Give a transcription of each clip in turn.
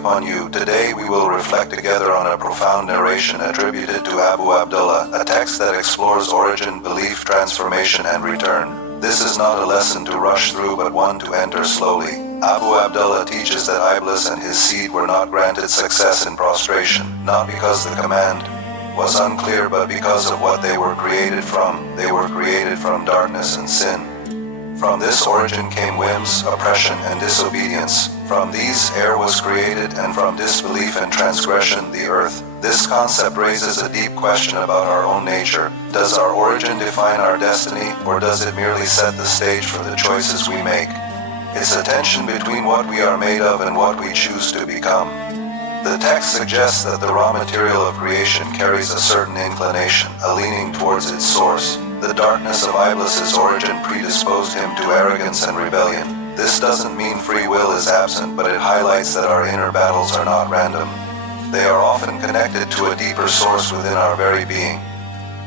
upon you. Today we will reflect together on a profound narration attributed to Abu Abdullah, a text that explores origin, belief, transformation, and return. This is not a lesson to rush through, but one to enter slowly. Abu Abdullah teaches that Iblis and his seed were not granted success in prostration, not because the command was unclear, but because of what they were created from. They were created from darkness and sin. From this origin came whims, oppression, and disobedience. From these air was created, and from disbelief and transgression the earth. This concept raises a deep question about our own nature. Does our origin define our destiny, or does it merely set the stage for the choices we make? It's a tension between what we are made of and what we choose to become. The text suggests that the raw material of creation carries a certain inclination, a leaning towards its source. The darkness of Iblis's origin predisposed him to arrogance and rebellion. This doesn't mean free will is absent, but it highlights that our inner battles are not random. They are often connected to a deeper source within our very being.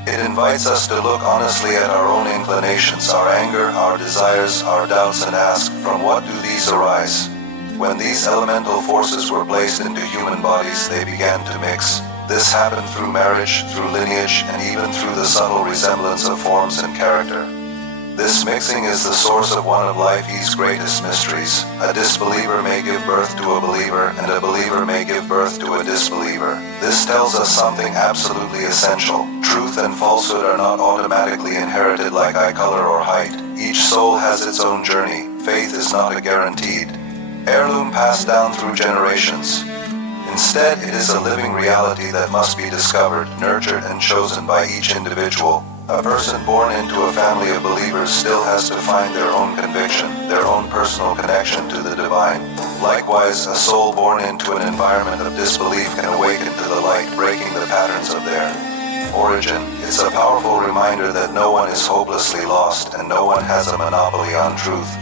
It invites us to look honestly at our own inclinations, our anger, our desires, our doubts, and ask, from what do these arise? When these elemental forces were placed into human bodies, they began to mix. This happened through marriage, through lineage, and even through the subtle resemblance of forms and character. This mixing is the source of one of life's greatest mysteries. A disbeliever may give birth to a believer, and a believer may give birth to a disbeliever. This tells us something absolutely essential. Truth and falsehood are not automatically inherited like eye color or height. Each soul has its own journey. Faith is not a guaranteed heirloom passed down through generations. Instead, it is a living reality that must be discovered, nurtured, and chosen by each individual. A person born into a family of believers still has to find their own conviction, their own personal connection to the divine. Likewise, a soul born into an environment of disbelief can awaken to the light, breaking the patterns of their origin. It's a powerful reminder that no one is hopelessly lost, and no one has a monopoly on truth.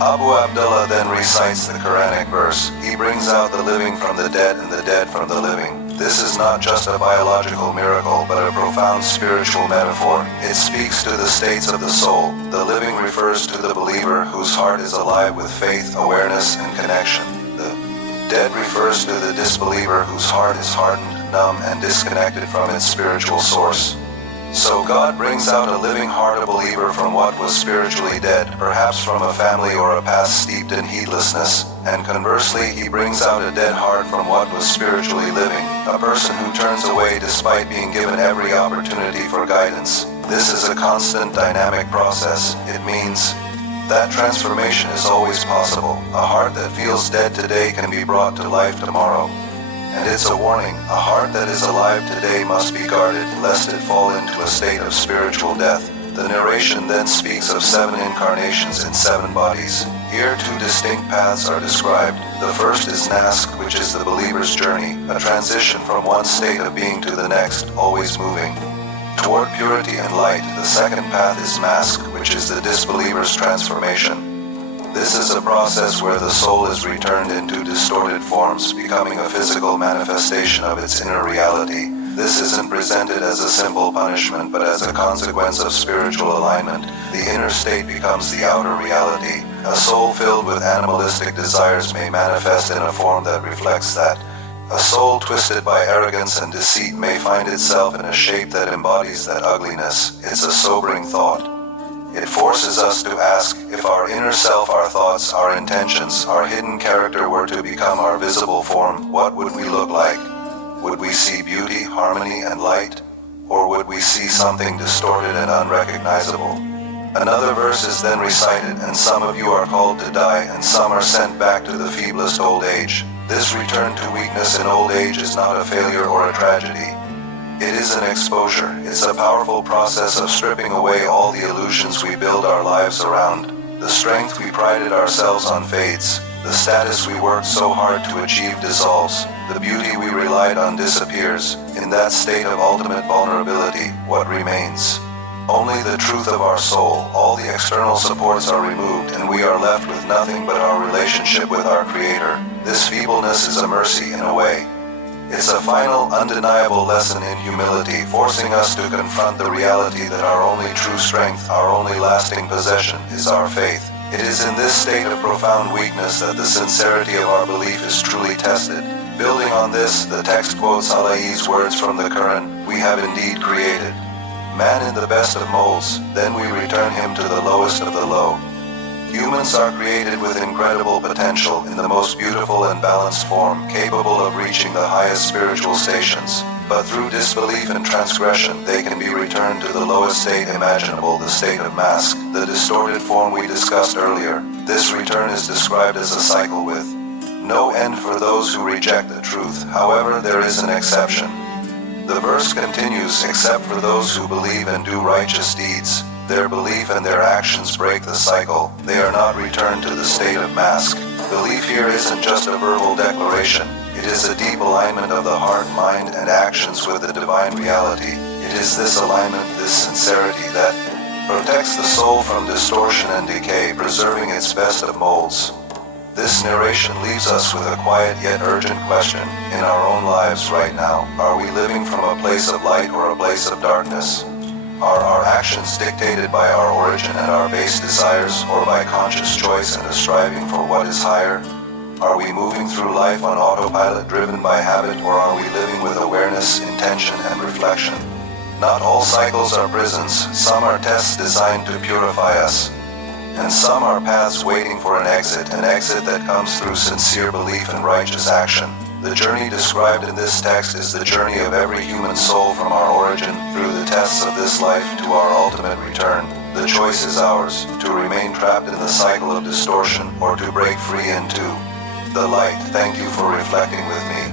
Abu Abdullah then recites the Quranic verse. He brings out the living from the dead and the dead from the living. This is not just a biological miracle, but a profound spiritual metaphor. It speaks to the states of the soul. The living refers to the believer whose heart is alive with faith, awareness, and connection. The dead refers to the disbeliever whose heart is hardened, numb, and disconnected from its spiritual source. So God brings out a living heart, a believer, from what was spiritually dead, perhaps from a family or a past steeped in heedlessness, and conversely, he brings out a dead heart from what was spiritually living, a person who turns away despite being given every opportunity for guidance. This is a constant, dynamic process. It means that transformation is always possible. A heart that feels dead today can be brought to life tomorrow. And it's a warning, a heart that is alive today must be guarded, lest it fall into a state of spiritual death. The narration then speaks of 7 incarnations in 7 bodies. Here 2 distinct paths are described. The first is Nask, which is the believer's journey, a transition from one state of being to the next, always moving toward purity and light. The second path is Mask, which is the disbeliever's transformation. This is a process where the soul is returned into distorted forms, becoming a physical manifestation of its inner reality. This isn't presented as a simple punishment, but as a consequence of spiritual alignment. The inner state becomes the outer reality. A soul filled with animalistic desires may manifest in a form that reflects that. A soul twisted by arrogance and deceit may find itself in a shape that embodies that ugliness. It's a sobering thought. It forces us to ask, if our inner self, our thoughts, our intentions, our hidden character were to become our visible form, what would we look like? Would we see beauty, harmony, and light? Or would we see something distorted and unrecognizable? Another verse is then recited, and some of you are called to die, and some are sent back to the feeblest old age. This return to weakness in old age is not a failure or a tragedy. It is an exposure. It's a powerful process of stripping away all the illusions we build our lives around. The strength we prided ourselves on fades. The status we worked so hard to achieve dissolves. The beauty we relied on disappears. In that state of ultimate vulnerability, what remains? Only the truth of our soul. All the external supports are removed, and we are left with nothing but our relationship with our Creator. This feebleness is a mercy in a way. It's a final, undeniable lesson in humility, forcing us to confront the reality that our only true strength, our only lasting possession, is our faith. It is in this state of profound weakness that the sincerity of our belief is truly tested. tested. Building on this, the text quotes Allah's words from the Quran, "We have indeed created man in the best of molds, then we return him to the lowest of the low." Humans are created with incredible potential in the most beautiful and balanced form, capable of reaching the highest spiritual stations. But through disbelief and transgression, they can be returned to the lowest state imaginable, the state of mask, the distorted form we discussed earlier. This return is described as a cycle with no end for those who reject the truth. However, there is an exception. The verse continues, "Except for those who believe and do righteous deeds, their belief and their actions break the cycle. They are not returned to the state of mask." Belief here isn't just a verbal declaration. It is a deep alignment of the heart, mind, and actions with the divine reality. It is this alignment, this sincerity, that protects the soul from distortion and decay, preserving its best of molds. This narration leaves us with a quiet yet urgent question. In our own lives right now, are we living from a place of light or a place of darkness? Are our actions dictated by our origin and our base desires, or by conscious choice and a striving for what is higher? Are we moving through life on autopilot, driven by habit, or are we living with awareness, intention, and reflection? Not all cycles are prisons. Some are tests designed to purify us, and some are paths waiting for an exit that comes through sincere belief and righteous action. The journey described in this text is the journey of every human soul from our origin through the tests of this life to our ultimate return. The choice is ours, to remain trapped in the cycle of distortion or to break free into the light. Thank you for reflecting with me.